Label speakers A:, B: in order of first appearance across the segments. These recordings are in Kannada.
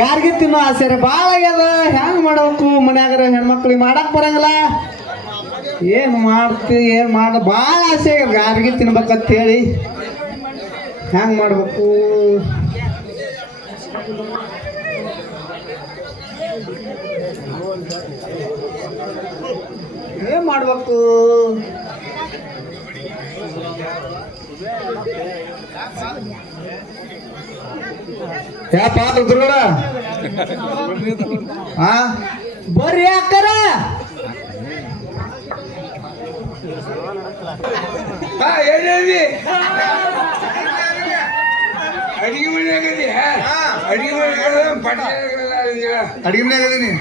A: ಗಾರ್ಗಿ ತಿನ್ನೋ ಆಸೆ ರೀ ಭಾಳ ಆಗ್ಯದ. ಹೆಂಗ್ ಮಾಡಬೇಕು? ಮನ್ಯಾಗರ ಹೆಣ್ಮಕ್ಳಿಗೆ ಮಾಡಕ್ ಬರಂಗಿಲ್ಲ. ಏನ್ ಮಾಡ್ತಿ, ಏನ್ ಮಾಡ? ಭಾಳ ಆಸೆ ಆಗ್ಯದ ಗಾರ್ಗಿ ತಿನ್ಬೇಕಂತ ಹೇಳಿ ಹೆಂಗ್ ಮಾಡ್ಬೇಕು? ಏನ್ ಮಾಡ್ಬೇಕು?
B: ಯಾಪ ರುದ್ರಗಡ ಹಾ
A: ಬರ್ರಿ ಅಕ್ಕರ.
C: ಹಾ ಹೇಳಿ ಅಡಿಗೆ ಮನೆಯಾಗದಿ ಅಡಿಗೆ ಮನೆಯಾಗ
B: ಅಡಿಗೆ ಮನ್ಯಾಗ ಅದೀನಿ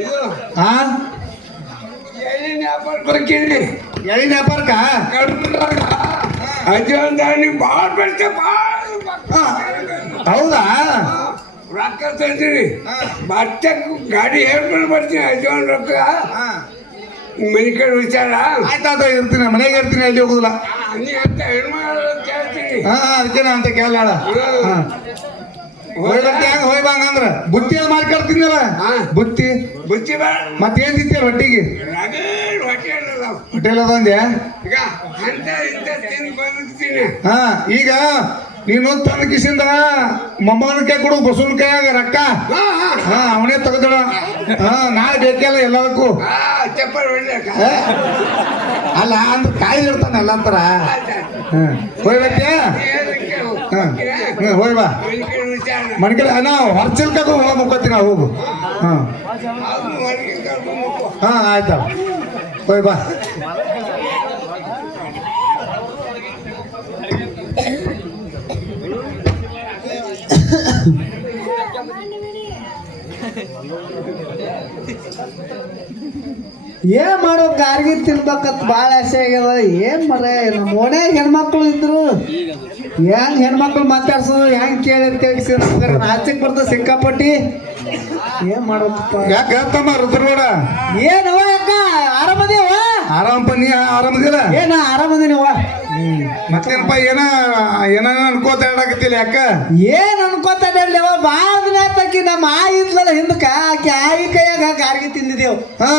C: ಇದು
B: ಹಾ
C: ಎಲ್ಲಿನ ವ್ಯಾಪಾರ ಬರ್ಕೇಳಿ
B: ಎಳಿನ ವ್ಯಾಪಾರಕ್ಕ?
C: ಕಡ್ದಾಗ ಅಜೀವನ ನೀವು ಭಾಳ ಬೆಳ್ತೆ ಭಾಳ.
B: ಹೌದಾ?
C: ರೊಕ್ಕ ತಂದಿರಿ. ಮತ್ತೆ ಗಾಡಿ ಹೇಳ್ಕೊಂಡು ಬರ್ತೀನಿ ಅಜೀವನ ರೊಕ್ಕ. ಮನೆ ಕಡೆ ವಿಚಾರ.
B: ಆಯ್ತಾತ ಇರ್ತೀನಿ ಮನೆಗೆ ಇರ್ತೀನಿ ಅಲ್ಲಿ ಹೋಗುದಿಲ್ಲ.
C: ಅಂತ ಹೆಣ್ಮಗಳು ಕೇಳ್ತೀನಿ.
B: ಹಾ ಅದಕ್ಕೆ ನಾ ಅಂತ ಕೇಳ ಹಾ. ಹೋಯ್ ಬರ್ತಿ ಅಂದ್ರ ಬುತ್ತಿ ಅಲ್ಲಿ? ಮಾಡ್ಕೊಡ್ತೀನಲ್ಲ
C: ಹಾ.
B: ಬುತ್ತಿ.
C: ಬುತ್ತಿ
B: ಮತ್ತೇನ್
C: ಹೊಟ್ಟೆ ಇರೋದು.
B: ಹೋಟೆಲ್
C: ತಿಂದು ಬದುಕ್ತೀನಿ
B: ಹಾ ಈಗ ನೀನು ತಂದ ಕಿಸಿಂದ ಮೊಮ್ಮಗನ ಕೈ ಕೊಡು ಬಸವನ ಕೈಯಾಗ ರೊಕ್ಕ.
C: ಹಾ
B: ಅವನೇ ತೆಗೆದಳ. ಹಾ ನಾ ಬೇಕಲ್ಲ ಎಲ್ಲದಕ್ಕೂ. ಅಲ್ಲ ಅಂದ್ರೆ ಕಾಯಿ ಇರ್ತಾನೆ ಎಲ್ಲ ಅಂತಾರ ಹಾ ಹೋಯ್ ಬಾ. ಮನ್ಕಡೆ ನಾವು ಹೊರಚಿಲ್ಕಾಗ ಹೋಗ ಮುಕ್ಕೋತೀನಿ ನಾವು ಹೋಗು. ಹಾ. ಹಾ ಆಯ್ತಾ. ಹೋಯ್ ಬಾ.
A: ಏನ್ ಮಾಡೋ ಗಾರ್ಗಿ ತಿನ್ಬೇಕಂತ ಬಾಳ ಆಸೆ ಆಗ್ಯದ. ಏನ್ ಮರೆ ನಮ್ಮ ಓಣ್ಯಾಗ ಹೆಣ್ಮಕ್ಳು ಇದ್ರು. ಹೆಂಗ್ ಹೆಣ್ಮಕ್ಳು ಮಾತಾಡ್ಸೋದು ಹೆಂಗ್ ಕೇಳಿ ಆಚೆಗ್ ಬರ್ತ ಸಿಕ್ಕಾಪಟ್ಟಿ. ಏನ್ ಮಾಡೋದಪ್ಪ?
B: ಯಾಕೆ ಹೇಳ್ತಮ್ಮ ರುದ್ರಗೌಡ?
A: ಏನವ ಅಕ್ಕ? ಆರಾಮದೇವ
B: ಆರಾಮಪ್ಪ ನೀ ಆರಾಮದಿಲ್ಲ?
A: ಏನ ಆರಾಮದಿನವ
B: ಮತ್ತೇನಪ್ಪ ಏನ ಏನ ಅನ್ಕೋತ ಹೇಳಕತ್ತಿಲ್ಲ ಯಾಕ
A: ಏನ್ ಅನ್ಕೋತಾಡಲ್ವ ಬಾಳ ದಿನ ಆತಕಿ ನಮ್ಮ ಆಯಿ ಇದ್ಲಲ್ಲ ಹಿಂದಕ್ಕ ಆಕಿ ಆಯಿ ಕೈಯಾಗ ಗಾರ್ಗಿ ತಿಂದಿದೇವ್.
B: ಹಾ.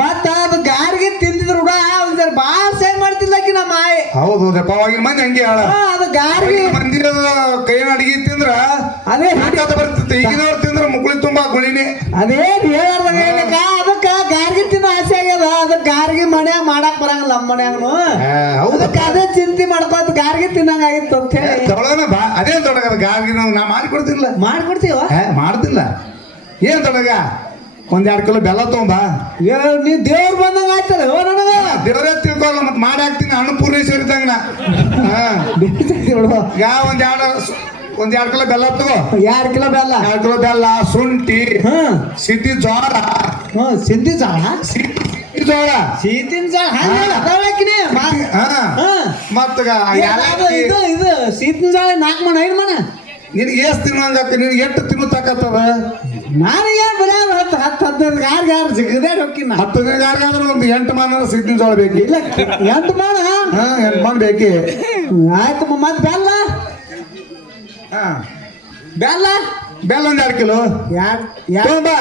A: ಮತ್ತ ಅದು ಗಾರ್ಗಿ ತಿಂದಿದ್ರು ಕೂಡ ಭಾಳ ಸೇವ್ ಮಾಡ್ತಿದ್ಲಕಿ ನಮ್ಮ ಆಯಿ.
B: ಹೌದು ಹೌದಪ್ಪ ಅವಾಗಿನ ಮಂದಿ ಹಂಗೆ ಹೇಳ
A: ಅದು ಗಾರ್ಗಿ
B: ಮಂದಿರ ಕೈನ ಅಡಿಗೆ ತಿಂದ್ರ
A: ಅದೇ
B: ಬರ್ತಿತ್ತು ಈಗಿನವ್ರು ತಿಂದ್ರ ಮುಗುಳಿ ತುಂಬಾ ಗುಳಿನಿ.
A: ಅದೇನ್ ಹೇಳಾರ್ದಾಗ ಮನ್ಯಾಗ ಮಾಡಕ್ ಬರಂಗಿಲ್ಲ ನಮ್ಮ ಮನ್ಯಾಗನು. ಅದಕ್ಕ ಅದೇ ಚಿಂತೆ ಮಾಡ್ಕೊತ ಗಾರ್ಗಿ ತಿನ್ನಂಗ ಆಗಿತ್ತು ಅಂತ ಹೇಳಿ.
B: ಬಾ. ಅದೇ ತೊಡಗದ ಗಾಗಿ ನಾ ಮಾಡಿಕೊಡ್ತಿಲ್ಲ
A: ಮಾಡ್ಕೊಡ್ತೀವ?
B: ಮಾಡ್ತಿಲ್ಲ. ಏನ್ ತೊಡಗ ಒಂದೆರಡು ಎರಡು ಕಿಲೋ ಬೆಲ್ಲ ತಗೊಂಬಾ.
A: ಏ, ನೀ ದೇವ್ರು ಬಂದಂಗ ಆಯ್ತಲ್ಲ ಓ ನನಗ.
B: ದೇವ್ರೇ ಮಾಡಿ ಹಾಕ್ತೀನಿ. ಹಣ್ಣು ಹಾ.
A: ಬಿಡು.
B: ಈಗ ಒಂದ್ ಎರಡು ಒಂದ್ ಎರಡು ಕಿಲೋ ಬೆಲ್ಲ ತಗೋ.
A: ಎರಡು ಕಿಲೋ ಬೆಲ್ಲ?
B: ಎರಡು ಕಿಲೋ ಬೆಲ್ಲ ಶುಂಠಿ ಸಿದ್ದಿ ಜೋಳ
A: ಸಿಂಧಿ ಜಾಳ
B: ಸಿದ್ದಿ ಜೋಳ
A: ಸೀತಿನ ಜಾಳ ಹಂಗಲ್ಲ ಅದಳಕಿನೇ
B: ಹಾ.
A: ಹ್ಮ್
B: ಮತ್ತ
A: ಇದು ಇದು ಸೀತಿನ ಜೋಳ ನಾಲ್ಕು ಮಣ ಐದು ಮಣ?
B: ನಿನಗೆ ಏಸ್ ತಿನ್ನಂಗತ್ತ ನಿನಗೆ ಎಷ್ಟು ತಿನ್ನತಕ್ಕತ್ತದ
A: ನಾನು ಏನು ಬರೀ ಹತ್ತು ಹತ್ತು ಹದಿನೈದು ಯಾರು ಯಾರು ಜಿಗದೇ ಹೋಗಿನ
B: ಹತ್ತು ಯಾರಿಗಾದ್ರೂ ಒಂದು ಎಂಟು ಮಾನ ಸಿದ್ದಿ ಜೋಳ ಬೇಕು?
A: ಇಲ್ಲ ಎಂಟು ಮಣ?
B: ಹಾ ಎಂಟು ಮಣ ಬೇಕಿ?
A: ಆಯ್ತು ಮತ್ತೆ ಬೆಲ್ಲ?
B: ಹಾ.
A: ಬೆಲ್ಲ?
B: ಬೆಲ್ಲ ಒಂದ್ ಎರಡು ಕಿಲೋ.
A: ಯಾರ್ ಯಾರ್
B: ತಗೊಂಬಾ.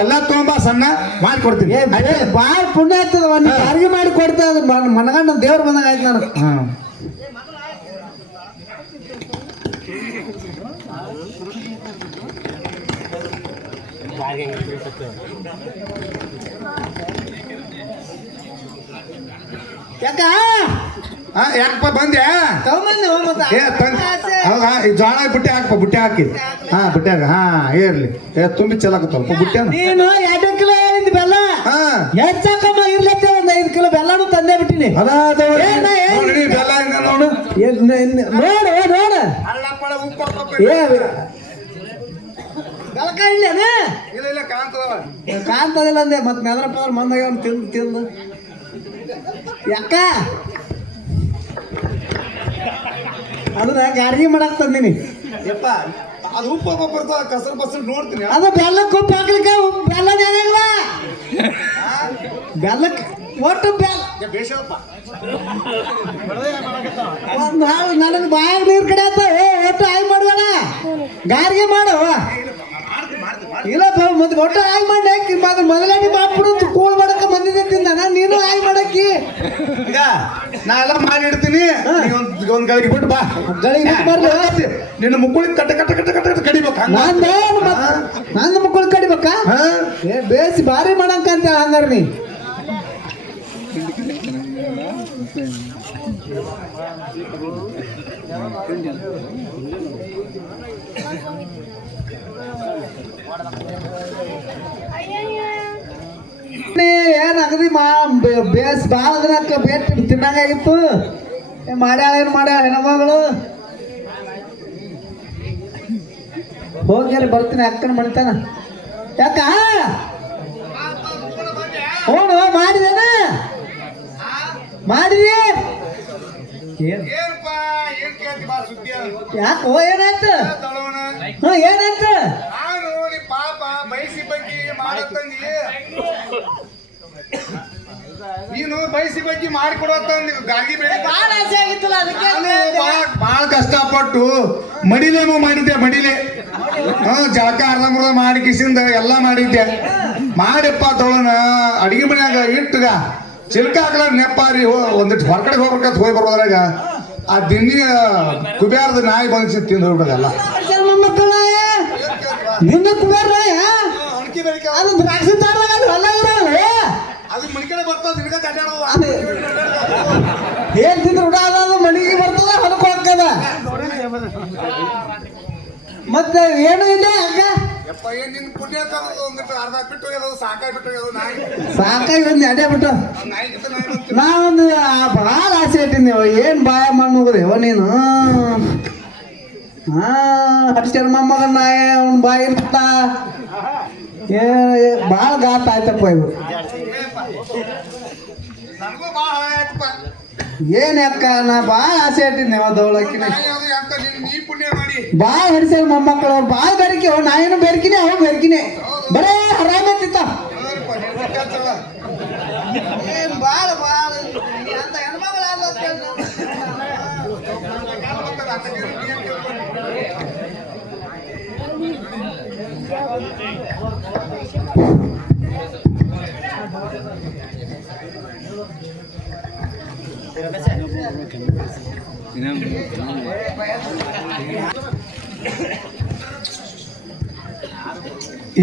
B: ಎಲ್ಲ ತಗೊಂಬಾ ಸಣ್ಣ. ಮಾಡಿ ಕೊಡ್ತೀನಿ
A: ಏ ಭಾಳ ಪುಣ್ಯ ಆಗ್ತದ ಒಂದು ಅಡಿಗೆ ಮಾಡಿ ಕೊಡ್ತದ ಮನಗಂಡ ದೇವ್ರ ಬಂದಾಗ ಆಯ್ತು ನನಗೆ.
B: ಹಾಂ.
A: ಯಾಕ?
B: ಯಾಕಪ್ಪ ಬಂದೆ ಏ ತಂದ್ ಹೌದಾ ಈ ಜೋಳ ಬುಟ್ಟಿ ಹಾಕಪ್ಪ ಬುಟ್ಟಿ ಹಾಕಿ. ಹಾ ಬುಟ್ಟಿ ಹಾಕ ಹಾ ಇರ್ಲಿ. ಏ ತುಂಬಿ ಚೆಲ್ಲಕತ್ತಲ್ಪ ಬುಟ್ಟಿ
A: ನೀನು ಎರಡು ಕಿಲೋ ಹೇಳಿದ್ ಬೆಲ್ಲ.
B: ಹಾ.
A: ಹೆಚ್ಚಾಕಮ್ಮ ಇರ್ಲತ್ತೆ ಒಂದು ಐದು ಕಿಲೋ ಬೆಲ್ಲನು ತಂದೆ ಬಿಟ್ಟಿನಿ.
B: ಅದ ನೋಡಿ. ಬೆಲ್ಲ ಹೆಂಗ ನೋಡು.
A: ನೋಡು ನೋಡು. ಏ ಬೆಳಕ ಇಲ್ಲೇನ
B: ಇಲ್ಲ ಇಲ್ಲ ಕಾಣ್ತದವ.
A: ಕಾಣ್ತದಿಲ್ಲ ಅಂದೆ ಮತ್ತೆ ಮೆದ್ರಪ್ಪ ಅವ್ರ ಮಂದಾಗ ತಿಂದು ತಿಂದು. ಯಾಕ? ಅದನ್ನ ಗಾರ್ಗಿ ಮಾಡಕ್ ತಂದಿನಿ?
B: ಯಪ್ಪ ಅದು ಉಪ್ಪು ಬರ್ತಾವ ಕಸರ್ ಬಸರ್ ನೋಡ್ತೀನಿ.
A: ಅದು ಬೆಲ್ಲಕ್ಕೆ ಉಪ್ಪು ಹಾಕ್ಲಿಕ್ಕೆ ಬೆಲ್ಲದ ಬೆಲ್ಲಕ್ಕೆ ಒಟ್ಟು ಬ್ಯಾಲ್ ಒಂದು ಹಾಳು ನನಗೆ ಬಾಯಾಗ ನೀರು ಕಡೆ ಆತ ಒಟ್ಟು ಆಯ್ ಮಾಡಬೇಡ ಗಾರಿಗೆ ಮಾಡು. ಇಲ್ಲ ಬ- ಮತ್ತೆ ಒಟ್ಟು ಆಯ್ ಮಾಡಿ ಮೊದಲು ಮೊದಲೇ ನಿಮ್ಮ
B: ಈಗ ನಾ ಎಲ್ಲ ಮಾಡಿ ಇಡ್ತೀನಿ ನೀ ಒಂದ್ ಒಂದ್ ಗಳಿಗೆ ಬಿಟ್ಟು ಬಾ.
A: ಗಳಿಗೆ ಬಿಟ್ಟು ಬರ್ಲಿ.
B: ನಿನ್ನ ಮುಕ್ಕುಳಿ ಕಟ್ಟ ಕಟ್ಟ ಕಟ್ಟ ಕಟ್ಟ ಕಟ್ಟ ಕಡಿಬೇಕು ಹಂಗ.
A: ನಂದೇನು ನನ್ನ ಮಕ್ಕಳು ಕಡಿಬೇಕಾ?
B: ಹಾ?
A: ಏ ಬೇಸಿ ಭಾರಿ ಮಾಡಂಕ ಅಂತ ಹಂಗಾರ ನೀ. ನೀ ಅಗದಿ ಮಾ ಬೇಸ್ ಭಾಳ ದಿನಕ್ಕ ಬೇಟ್ ತಿನ್ನಂಗಾಗಿತ್ತು ಮಾಡ್ಯಾಳ ಏನ್ ಮಾಡ್ಯಾಳ ಹೆಣ್ಮಗಳು ಹೋಗ್ಯಾರ ಬರ್ತೀನಿ ಅಕ್ಕನ ಮಾಡ್ತಾನ ಯಾಕ? ಹ್ಞೂ ಮಾಡಿದೇನ? ಮಾಡಿದಿ?
B: ಸುದ್ದಿ?
A: ಯಾಕೋ? ಏನಾಯ್ತು? ಹ್ಞೂ ಏನಾಯ್ತು?
B: ಪಾಪ ಬಯಸಿ ಬಗ್ಗೆ ಮಾಡತ್ತಂದಿ ನೀನು ಬಯಸಿ ಬಜ್ಜಿ ಮಾಡಿಕೊಡತ್ತಂದಿ ಗಾಡಿ ಬೇಡ.
A: ಭಾಳ ಆಸೆ ಆಗಿತ್ತಲ್ಲ ಅದಕ್ಕೆ
B: ಕಷ್ಟಪಟ್ಟು ಮಡಿಲೇನು ಮಾಡಿದ್ದೆ ಮಡಿಲೆ. ಹಾ ಜಳಕ ಅರ್ಧಂಬರ್ಧ ಮಾಡಿ ಕಿಸಿಂದ ಎಲ್ಲ ಮಾಡಿದ್ದೆ. ಮಾಡಿಪ್ಪ ತೊಳನ ಅಡಿಗೆ ಮನ್ಯಾಗ ಇಟ್ಟಗ ಚಿಲ್ಕ ನೆಪ್ಪ ನೆಪ್ಪಾರಿ ಒಂದಿಟ್ಟು ಹೊರಗಡೆ ಹೋಗ್ಬೇಕಂತ ಹೋಗಿ ಬರೋದ್ರಾಗ ಆ ದಿನ ಕುಬೇರದ ನಾಯಿ ಬಂದು ತಿಂದು ಹೋಗ್ಬಿಡೋದಲ್ಲ
A: ನಿನ್ನ ಕುಬೇರ ಅದು ದ್ರಾಕ್ಷಿ
B: ಅದು ಮಣಿಕಡೆ ಬರ್ತದ ನಿನಗ ಅಡ್ಡಾಡೋದು
A: ಏನ್ ತಿಂದ್ರೆ ಅದು ಮನೆಗೆ ಬರ್ತದ ಹೊಲಕ್ಕೆ ಹೋಗ್ತದ. ಮತ್ತೆ ಏನು ಇಲ್ಲ ಅಕ್ಕ?
B: ಯಪ್ಪ ಏನ್ ನಿನ್ ಪುಣ್ಯ ತರೋದು ಒಂದಿಟ್ಟು ಅರ್ಧ ಬಿಟ್ಟು ಹೋಗ್ಯದು ಸಾಕಾಗಿ ಬಿಟ್ಟು ಹೋಗ್ಯದು ನಾಯಿ.
A: ಸಾಕಾಗಿ ಒಂದು ಅಡ್ಡ ಬಿಟ್ಟು.
B: ನಾಯಿ ನಾಯಿ ಬಂತು.
A: ನಾವೊಂದು ಭಾಳ ಆಸೆ ಇಟ್ಟಿನಿ ಏನ್ ಬಾಯ ಮಣ್ಣುಗುದೇವ ನೀನು? ಹಾ ಮೊಮ್ಮಗ ಮೊಮ್ಮಗನ ಅವ್ನ ಬಾಯಿ ಇರ್ತಾ. ಏ ಭಾಳ ಗಾತ ಆಯ್ತಪ್ಪ ಇದು.
B: ನನಗೂ ಭಾಳ ಆಯ್ತಪ್ಪ.
A: ಏನ್ ಅಕ್ಕ ನಾ ಬಾಳ ಆಸೆ ಇಟ್ಟಿದ್ದೇವ ದೌಳಕ್ಕಿನ
B: ದೊಳಕಿನ ಬಾಳ ಎಂತ ನೀನ್ ನೀ ಪುಣ್ಯ ಮಾಡಿ.
A: ಭಾಳ ಹರಿಸ್ಯಾರ ಮೊಮ್ಮಕ್ಕಳು ಅವ್ರು ಭಾಳ ಬೆರಕೆ. ನಾ ಏನು ಬೆರಕಿನೇ ಅವ್ನು ಬೆರಕಿನೇ. ಬರೇ
B: ಕೆಲ್ಸ
A: ಏನ್ ಭಾಳ ಭಾಳ ಅಂತ ಹೆಣ್ಮಗಳ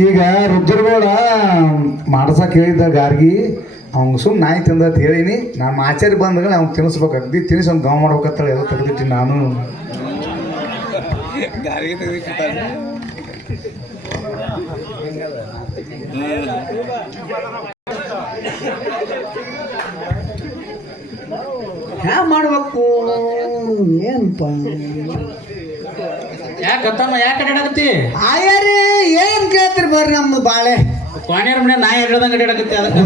B: ಈಗ ರುದ್ರಗೌಡ ಮಾಡಸ ಹೇಳಿದ್ದ ಗಾರ್ಗಿ ಅವ್ನು ಸುಮ್ಮನೆ ನಾಯಿ ತಿಂದ ಅಂತ ಹೇಳಿನಿ. ನಮ್ಮ ಆಚಾರ್ಯ ಬಂದಾಗ ಅವ್ನು ತಿನ್ನಿಸ್ಬೇಕು ಅಗ್ದಿ ತಿನ್ನಿಸಿ ಅವ್ನು ಗಾವ್ ಮಾಡ್ಬೇಕಂತೇಳಿ ಎಲ್ಲ ತೆಗೆದಿಟ್ಟಿನಿ ನಾನು.
A: ಹ್ಯಾ ಮಾಡ್ಬೇಕು ಏನಪ್ಪ?
D: ಯಾಕತ್ತಮ್ಮ ಯಾಕೆ ಅಡ್ಡಾಡಕತ್ತಿ
A: ಆಯರಿ ಏನ್ ಕೇಳ್ತಿರಿ ಬರ್ರಿ ನಮ್ದು ಬಾಳೆ?
D: ಕ್ವಾಣ್ಯರ ಮನೆ ನಾಯಿ ಅಡ್ಡಾಡ್ದಂಗೆ ಅಡ್ಡಾಡಕತ್ತಿ ಅದಕ್ಕೆ.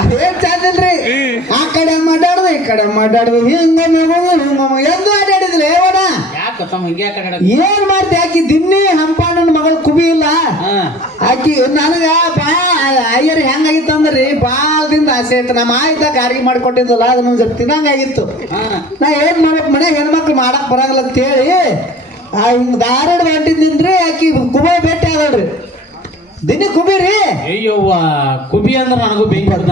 A: ಅದೇನ್ ಚಾದಿಲ್ರಿ ಆ ಕಡೆ ಮಾತಾಡ್ದು ಈ ಕಡೆ ಮಾತಾಡ್ದು ಹಿಂಗ ಮಗೋದು ಹಿಂಗ ಮಗು. ಎಂದು ಅಡ್ಡಾಡಿದ್ರಿ ಏವಣ ಏನ್ ಮಾಡ್ತಿ ಆಕಿ? ದಿನ್ನಿ ಹಂಪಾಣನ್ ಮಗಳ ಕುಬಿ ಇಲ್ಲ. ಆಕಿ ನನಗ ಬಾ ಅಯ್ಯರ್ ಹೆಂಗಾಗಿತ್ತು ಅಂದ್ರಿ? ಬಾಳದಿಂದ ಆಸೆ ಇತ್ತು. ನಮ್ಮ ಆಯ್ತ ಗಾರಿಗೆ ಮಾಡ್ಕೊಟ್ಟಿದ್ದಲ್ಲ ಅದನ್ನ ಒಂದ್ ಸ್ವಲ್ಪ ತಿನ್ನಂಗಾಗಿತ್ತು. ನಾ ಏನ್ ಮಾಡ್ಬೇಕು ಮನೆ ಹೆಣ್ಮಕ್ಳು ಮಾಡಕ್ ಬರಂಗಿಲ್ಲ ಅಂತ ಹೇಳಿ ಆ ಹಿಂಗ್ ಧಾರವಾಡ ಹೊಂಟಿದ್ದೀನ್ರಿ ಆಕಿ ಕುಬ ಭೇಟಿ ಆದಳ್ರಿ ದಿನ ಕುಬಿರಿ
D: ಅಯ್ಯವ್ವ ಕುಬಿ ಅಂದ್ರೆ ನನಗೂ ಬೆಂಕಿ ಹರ್ದ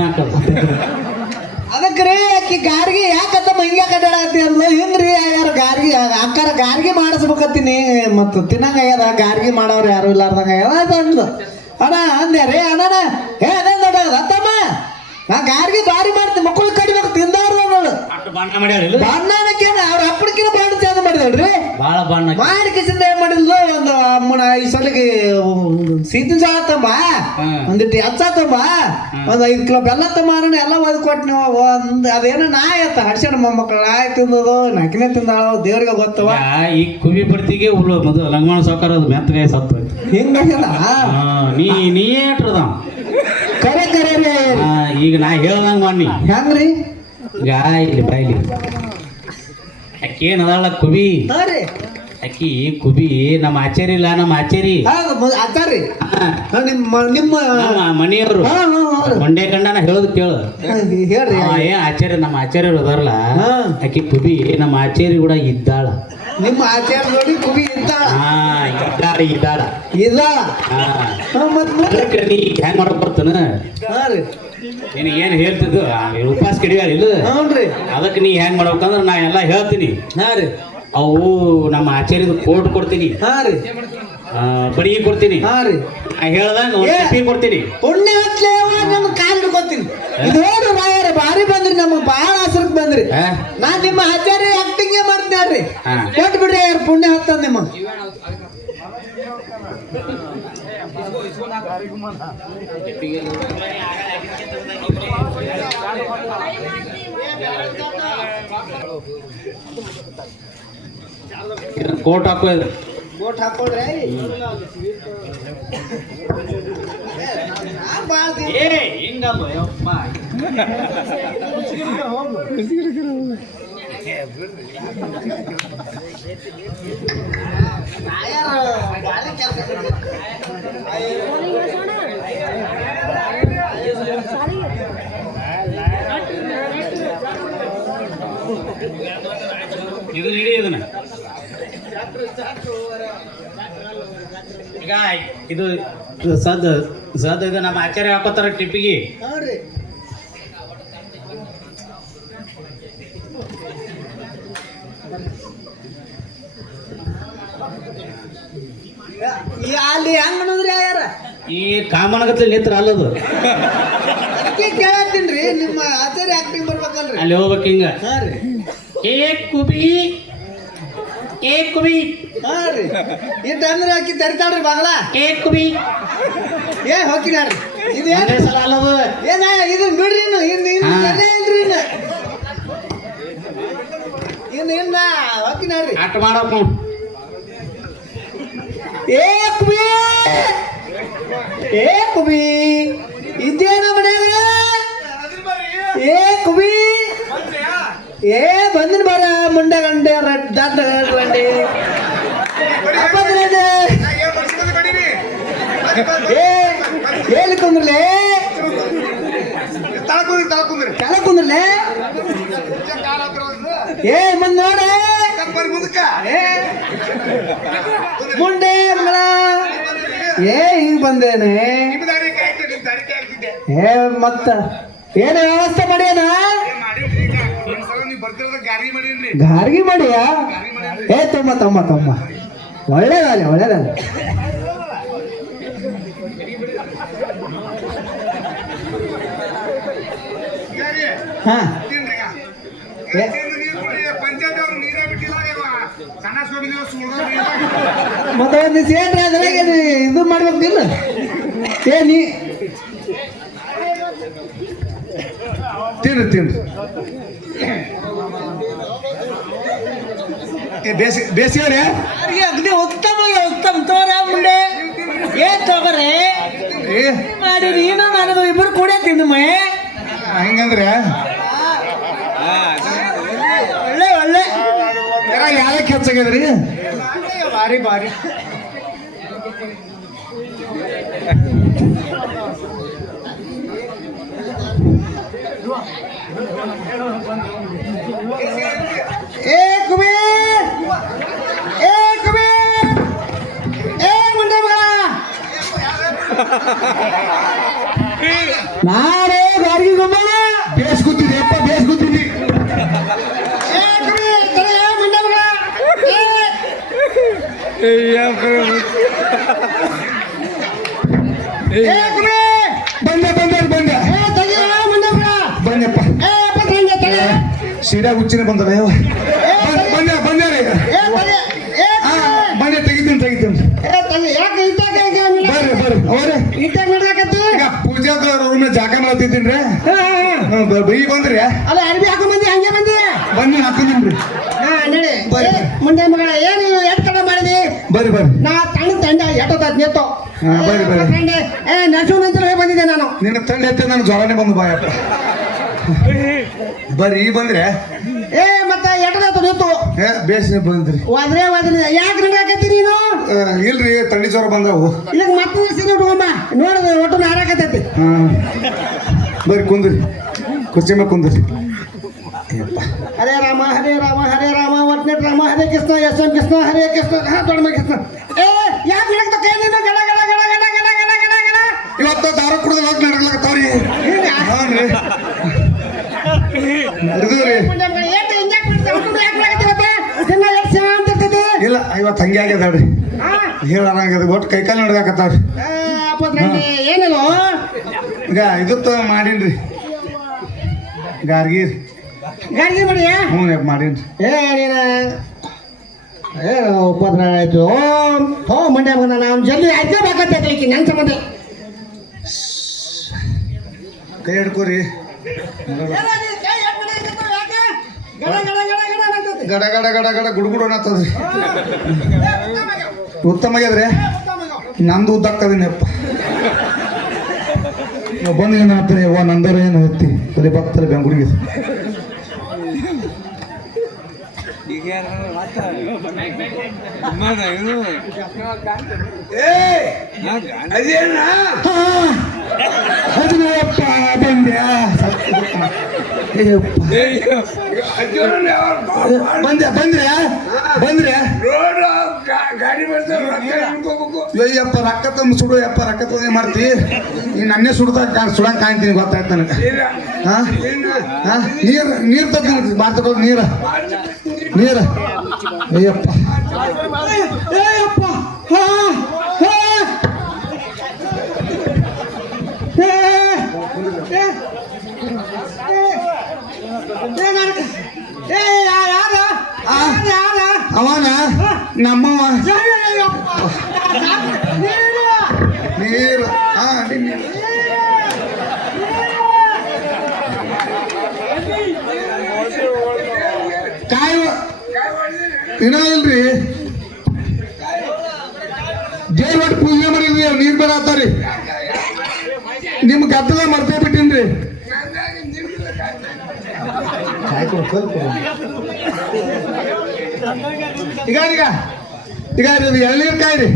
A: ಅದಕ್ರಿ ಆಕಿ ಗಾರ್ಗಿ ಯಾಕತ್ತಮ್ಮ ಹಿಂಗೆ ಕಡ್ಡಾಡತ್ತಿ ಅಂದ್ಲು? ಹಿಂಗ್ರಿ ಯಾರು ಗಾರ್ಗಿ ಅಕ್ಕಾರ ಗಾರ್ಗಿ ಮಾಡಿಸ್ಬೇಕತ್ತೀನಿ, ಮತ್ತು ತಿನ್ನಂಗ ಆಗ್ಯದ, ಗಾರ್ಗಿ ಮಾಡೋರು ಯಾರು ಇಲ್ಲಾರ್ದಂಗ ಆಗ್ಯದ ಅಂದ್ಲು. ಅಣ್ಣ, ಅಂದೆ, ರೀ ಅಣ್ಣ ಏ, ಅದೇ ದೊಡ್ಡ ನಾ ಗಾರ್ಗಿ ದಾರಿ ಮಾಡ್ತೀನಿ, ಮಕ್ಕಳು ಕಡಿಬೇಕು, ತಿಂದವ್ರು.
D: ಅಷ್ಟು ಮಾಡ್ಯಾಳಿಲ್ಲ
A: ಬಣ್ಣನಕ್ಕೇನ ಅವ್ರ ಅಪ್ಪಡಿಕಿನ ಬಾಣ ಚಂದ ಮಾಡಿದಳ್ರಿ?
D: ಭಾಳ ಬಾಣ
A: ಮಾಡಿ ಕಿಸಿಂದ ಏನ್ ಮಾಡಿದ್ಲು? ಒಂದು ಅಮ್ಮನ ಈ ಸಲಗೆ ಸೀತಿನ ಸಾಲ ತಂಬ?
D: ಹ್ಮ್.
A: ಒಂದಿಟ್ಟು ಎಚ್ಚ ತಂಬ? ಒಂದ್ ಐದು ಕಿಲೋ ಬೆಲ್ಲ ತಮ್ಮ ಎಲ್ಲ ಒದ್ ಕೊಟ್ಟು ನೀವು ಒಂದ್ ಅದೇನೋ ನಾಯಿ ಅತ್ತ ಹರ್ಷಣ ಮೊಮ್ಮಕ್ಕಳು ನಾಯಿ ತಿಂದದು ನಕಿನೇ ತಿಂದಾಳ ದೇವ್ರಿಗೆ ಗೊತ್ತವ?
D: ಈ ಕುವಿ ಬರ್ತಿಗೆ ಉಳ್ಳು ಮೊದಲು ಲಂಗಮಾನ ಸಾವುಕಾರ ಅದು ಮೆತ್ತಗೆ ಸತ್ತು ಹೋಯ್ತು. ನೀ ನೀ ಏಟ್ರದ
A: ಕರೆ ಕರೆ
D: ಈಗ ನಾ ಹೇಳ್ದಂಗ ಮಾಡಿ
A: ಹೆಂಗ್ರಿ?
D: ಈಗ ಇಲ್ಲಿ ಬಾಯ್ಲಿ ಅಕ್ಕಿ ಏನದಾಳ ಕುಬಿ?
A: ಹಾ ರೀ.
D: ಅಕ್ಕಿ ಕುಬಿ ನಮ್ಮ ಆಚಾರಿ ಇಲ್ಲ ನಮ್ಮ ಆಚಾರಿ.
A: ಆಚಾರಿ. ನಿಮ್ಮ ನಿಮ್ಮ
D: ಮನೆಯವರು. ಮಂಡ್ಯ ಕಂಡನ ಹೇಳೋದು ಕೇಳು.
A: ಹೇಳ್ರಿ.
D: ಏನ್ ಆಚಾರ್ಯ ನಮ್ಮ ಆಚಾರ್ಯರು ಅದಾರಲ್ಲ. ಅಕ್ಕಿ ಕುಬಿ ನಮ್ಮ ಆಚಾರಿ ಕೂಡ ಇದ್ದಾಳ.
A: ನಿಮ್ಮ ಆಚಾರ ನೋಡಿ ಕುಬಿ ಇದ್ದಾಳ.
D: ಹಾ ಇದ್ದಾಳ ಇದ್ದಾಳ.
A: ಇಲ್ಲ.
D: ಹಾ.
A: ಹಾ, ಮತ್ ಮುಂದೆ?
D: ಅದಕ್ಕೆ ಹೆಂಗ್ ಮಾಡಕ್ ಬರ್ತಾನ.
A: ಹಾ
D: ಏನು ಹೇಳ್ತಿದ್ದು ಉಪವಾಸ ಕಡಿಯಾಳ ಇಲ್ಲ?
A: ಹ್ಞೂನ್ರಿ
D: ಅದಕ್ಕೆ ನೀ ಹೆಂಗ್ ಮಾಡ್ಬೇಕಂದ್ರ ನಾ ಎಲ್ಲ ಹೇಳ್ತೀನಿ.
A: ಹಾ ರೀ.
D: ಅವು ನಮ್ಮ ಆಚಾರ್ಯದ ಕೋಟ್ ಕೊಡ್ತೀನಿ.
A: ಹಾ ರೀ.
D: ಬಡಿಗೆ ಕೊಡ್ತೀನಿ.
A: ಹಾ ರೀ.
D: ನಾ ಹೇಳ್ದಂಗ ಒಂದು
A: ಏ.
D: ಕೊಡ್ತೀನಿ.
A: ಪುಣ್ಯ ಹತ್ಲೆ ನಮ್ಮ ಕಾಲ್ ಹಿಡ್ಕೊತೀನಿ? ಇದು ನೋಡು ರಾಯರ ಬಾರಿ ಬಂದ್ರಿ ನಮಗೆ ಬಹಳ ಆಸರಕ್ ಬಂದ್ರಿ.
D: ನಾ
A: ನಾನ್ ನಿಮ್ಮ ಆಚಾರ್ಯ ಆಕ್ಟಿಂಗ್ ಮಾಡ್ತೀನಿ
D: ಹಾ.
A: ಕೊಟ್ಟು ಬಿಡ್ರಿ ಯಾರು ಪುಣ್ಯ ಹತ್ತ ನಿಮಗ್
D: ಇದನ್ನ ಕೋಟ್ ಹಾಕೋ ಇದು.
A: ಬೋಟ್ ಹಾಕೊಳ್ರಿ
D: ಏ ಹಿಂಗಲ್ಲ ಯಪ್ಪ. ಇದು ಇಡಿ ಇದನ್ನ. ಈಗ ಇದು ಸದ್ ಸದ್ ಇದು ನಮ್ಮ ಆಚಾರ್ಯ ಹಾಕೋತಾರ ಟಿಪ್ಪಿಗೆ.
A: ಅಲ್ಲಿ ಹೆಂಗ್ ಅನ್ನೋದ್ರಿ ಯಾರ
D: ಈ ಕಾಮನಗತ್ಲೆ ನಿಂತ್ರ ಅಲ್ಲದು.
A: ಅದಕ್ಕೆ ಕೇಳತ್ತೀನ್ರಿ ನಿಮ್ಮ ಆಚಾರ್ಯ ಆಕ್ಟಿಂಗ್ ಬರ್ಬೇಕಲ್ರಿ.
D: ಅಲ್ಲಿ ಹೋಗ್ಬೇಕು ಹಿಂಗ.
A: ಹಾ ರೀ.
D: ಏ ಕುಬಿ ಏ ಕುಬಿ.
A: ಹಾ ರೀ. ಅಂದ್ರೆ ಆಕಿ ಹಾಕಿ ತೆರಿತಾಳ್ರಿ ಬಾಗಲ.
D: ಏ ಕುಬಿ.
A: ಏ ಹೋಗಿನಾರ್ರಿ ಇದು ಏನ್
D: ಒಂದೇ ಸಲ ಅಲ್ಲದು.
A: ಏನ ಇದನ್ ಬಿಡ್ರಿ ಇನ್ನು ಇನ್ನು ಇನ್ನು
D: ಹಾ.
A: ಇಲ್ರಿ ಇನ್ನು. ಇನ್ನು ಇನ್ನ ಹೋಗಿನಾರ್ರಿ
D: ಆಟ ಮಾಡಕ್ ನೋಡ್.
A: ಏ ಕುಬಿ ಏ ಕುಬಿ ಇದೇನ ಮನ್ಯಾಗ ಏ ಕುಬಿ ಏ ಬಂದಿನ ಬರ ಮುಂಡೆ ಗಂಡೆ ರಡ್ ದಂಡ ಗಂಡೆ ಅಪ್ಪಂದ್ರೇನೆ. ಏ ಹೇಳಿ ಕುಂದ್ರಲೆ
B: ತಳಕುಂದ್ರಿ ತಳಕುಂದ್ರಿ
A: ಕೆಳ ಕುಂದ್ರಲೆ ಏ ಮುಂದ್ ನೋಡೆ
B: ಬರ್ರಿ ಮುಂದಕ್ಕ
A: ಏ ಮುಂಡೆ ಮಗಳ ಏ ಈಗ ಬಂದೇನೆ? ಏ ಮತ್ತ ಏನ ವ್ಯವಸ್ಥೆ ಮಾಡ್ಯಾನ? ಗಾರ್ಗಿ ಮಾಡಿಯಾ? ಏ ತಮ್ಮ ತಮ್ಮ ತಮ್ಮ. ಒಳ್ಳೇದಾಗಲಿ
B: ಒಳ್ಳೇದಾಗಲಿ.
A: ಹಾ. ಏ.
B: ತಿಂದು ನೀರ್ ಕುಡ್ರಿ. ಪಂಚಾಯತ್ ಅವ್ರು ನೀರೇ ಬಿಟ್ಟಿಲ್ಲ ಇವ. ಸಣ್ಣ ಸ್ವಾಮಿ ದಿವಸ ಸುಳ್ದವ್ರು ನೀರೇ
A: ಮತ್ತೆ ಒಂದು ಸೇಟ್ರಿ ಅದ್ರಾಗ ಇದು ಮಾಡ್ಬೇಕು ಮಾಡ್ಬೇಕಿಲ್ಲ? ಏ ನೀ
B: ತಿನ್ರಿ ತಿನ್ರಿ. ಬೇಸಿ
A: ಯಾರಿಗೆ ಅಗ್ದಿ ಉತ್ತಮ ಉತ್ತಮ ತೋರ ಮುಂದೆ? ಏ ತಗೋರೆ ಮಾಡಿ ನೀನು ಮಾಡೋದು ಇಬ್ಬರು ಕೂಡ ತಿನ್ನಮ್ಮ
B: ಹೆಂಗಂದ್ರೆ? ಯಾಕೆ ಹೆಚ್ಚಾಗ್ಯದ್ರಿ
A: ಬಾರಿ ಬಾರಿ ಏ ಕುಬೇರ್ ಏ ಕುಬೇರ್ ಏ ಮುಂಡೆ ಮಗಳ ನಾರೇ ಗಾರಿಗೆ ಗುಮ್ಮಣ
B: ಬೇಸ್ ಕೂತಿದ್ರಿ ಅಪ್ಪ ಬೇಸ್ ಕೂತಿದ್ರಿ
A: ಏ ಕುಬೇರ್ ತಲೆ ಮುಂಡೆ ಮಗಳ ಏ ಏ ಕುಬೇರ್
B: ಬಂದೆ ಬಂದೆ ಬಂದೆ
A: ಏ ತಲೆ ಮುಂಡೆ ಮಗಳ
B: ಬಂದೆಪ್ಪ
A: ಏ
B: ರೀ ತೆಗಿತೀನಿ ತೆಗಿತೀನಿ ಬರ್ರಿ ಬರ್ರಿ ಪೂಜಾದ ಜಾಗ ಮಾಡತ್ತಿದ್ದೀನಿ
A: ಹಾ ಹಾ
B: ಬೈ ಬಂದ್ರಿ
A: ಅಲ್ಲ ಅರ್ಬಿ ಹಾಕೊಂಡ್ ಬಂದಿ ಹಂಗೆ ಬಂದಿ
B: ಬನ್ನಿ
A: ಹಾಕೊಂಡ್ರಿ ಮುಂದೆ ಮಗಳ, ಏನು ಎಟ್ ಕಡೆ ಮಾಡಿದಿ
B: ಬರ್ರಿ ಬರ್ರಿ
A: ನಾ ತಣ್ಣ ತಂಡ ಎಟ್ಟೋದ್ ನಿಂತು
B: ಹಾ, ಬರ್ರಿ, ಬರ್ರಿ.
A: ತಂಡೆ ಏ ನರ್ಸು ನಂತರ ಹೋಗಿ ಬಂದಿದ್ದೆ ನಾನು.
B: ನಿನ್ನ ತಂಡ ಎತ್ತೆ ನಾನು ಜ್ವರನೇ ಬಂದು ಬಾಯಪ್ಪ. ಬರ್ರಿ ಈ ಬಂದ್ರೆ?
A: ಏ ಮತ್ತೆ ಎಟ್ಟದ ನಿಂತು?
B: ಏ ಬೇಸಿಗೆ ಬಂದ್ರಿ.
E: ಒದ್ರೆ ಒದ್ರೆ ಯಾಕೆ ನಡಕತ್ತಿ ನೀನು?
B: ಆ, ಇಲ್ರಿ ತಣ್ಣಿ ಜ್ವರ ಬಂದವು.
E: ಈಗ ಮತ್ತೆ ಸೀರೆ ಉಟ್ಕೊಂಬ ನೋಡಿದ ಒಟ್ಟು ನಾರಾಕತ್ತೈತಿ
B: ಹಾ. ಬರ್ರಿ ಕುಂದ್ರಿ. ಕುರ್ಚಿ ಮೇಲೆ ಕುಂದ್ರಿ. ಅಯ್ಯಪ್ಪ
E: ಹರೇ ರಾಮ ಹರೇ ರಾಮ ಹರೇ ರಾಮ ಒಟ್ನೆಟ್ ರಾಮ. ಹರೇ ಕೃಷ್ಣ ಎಸ್ ಎಂ ಕೃಷ್ಣ ಹರೇ ಕೃಷ್ಣ ಹಾ ದೊಡ್ಡ ಕೃಷ್ಣ. ಏ ಯಾಕೆ ನಡಕ್ತ ಕೈ ನೀನು ಗಡ
B: ಇವತ್ತ ದಾರ ಕುಡಿದ್ರೆ ಹಾಕಿ ನಡಗ್ಲಾಗ್ತಾವ್ರಿ ಹಾನ್ರಿ
E: ಇದು ರೀ
B: ಇಲ್ಲ ಇವತ್ತು ಹಂಗೆ
E: ಆಗ್ಯದಾಳ್ರಿ
B: ಹೇಳಂಗದ ಒಟ್ಟು ಕೈಕಾಲು ನಡ್ದಾಕತ್ತಾವ್ರಿ.
E: ಏನಿಲ್ಲ.
B: ಈಗ ಇದತ್ತ ಮಾಡೀನ್ರಿ. ಗಾರ್ಗಿ.
E: ಗಾರ್ಗಿ ಮಾಡಿ
B: ಹ್ಞೂ ರೇಪ್ ಮಾಡೀನ್ರಿ.
E: ಏನೇನ ಏ ಒಪ್ಪತ್ತು ಆಯ್ತು. ಓ ಹೋ ಮಂಡ್ಯ ಬಂದ ನಮ್ಮ ಜಲ್ದಿ ಆಯ್ತೇ ಬಾಕತ್ತೈತಿ ನನ್ನ ಸಂಬಂಧ.
B: ಕೈ ಹಿಡ್ಕೋರಿ. ಗಡ ಗಡ ಗಡ ಗಡ ಗುಡುಗುಡು ಅನ್ನತ್ತದ್ರಿ. ಉತ್ತಮ ಆಗ್ಯದ್ರಿ ನಂದು ಉದ್ದಾಗ್ತದೀನಪ್ಪ ಬಂದು ಏನು ಹಾಕ್ತೀನಿ ಅವ್ವ ನಂದರ ಏನು ಹತ್ತಿ ಬರೀ ಬರ್ತಾರೆ ಬೆಂಗಳೂರಿಗೆ.
C: ಅದೇನಾ
B: ಅಯ್ಯಪ್ಪ
C: ಬಂದ್ಯ
B: ಬಂದ್ಯ ಬಂದ್ರೆ ಬಂದ್ರೆ
C: ಗಾಡಿ
B: ಅಯ್ಯಪ್ಪ ರೊಕ್ಕ ತಂದು ಸುಡು ಯಪ್ಪ ರೊಕ್ಕ ತಂದು ಮಾಡ್ತಿ? ನೀನು ನನ್ನೇ ಸುಡ್ದಾಗ ಸುಡಂಗ್ ಕಾಣ್ತೀನಿ ಗೊತ್ತಾಯ್ತು ನನಗೆ. ನೀರು ನೀರು ತಂದು ಮಾಡ್ತಕ್ಕ ನೀರು. ನೀರು.
E: అయ్యప్ప.
B: అయ్యప్ప. అవానా నమ్మవా నీరు ಇನ್ನ ಇಲ್ರಿ ದೇವ್ರ ಒಟ್ಟು ಪೂಜೆ ಮಾಡಿದ್ರಿ ನೀರ್ ಬರತ್ತಾರಿ ನಿಮ್ ಗದ್ದಲ ಮರ್ತೇ ಬಿಟ್ಟಿನ್ರಿ ಈಗ ಈಗ ಈಗ ಇದು ಎಳ್ನೀರ್ ಕಾಯ್ರಿ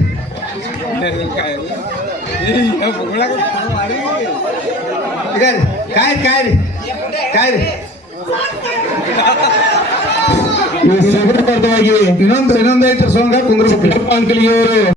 B: ಈಗ ಕಾಯ್ರಿ ಕಾಯ್ರಿ ಕಾಯ್ರಿ ಪಡಬಾರ್ದವಾಗಿ ಇನ್ನೊಂದು ಇನ್ನೊಂದು ಇನ್ನೊಂದೈತೆ ಸೋಂಗ ಕುಂಗ್ರಪ್ಪ ಅಂಕಲಿಗೆ ಅವರು.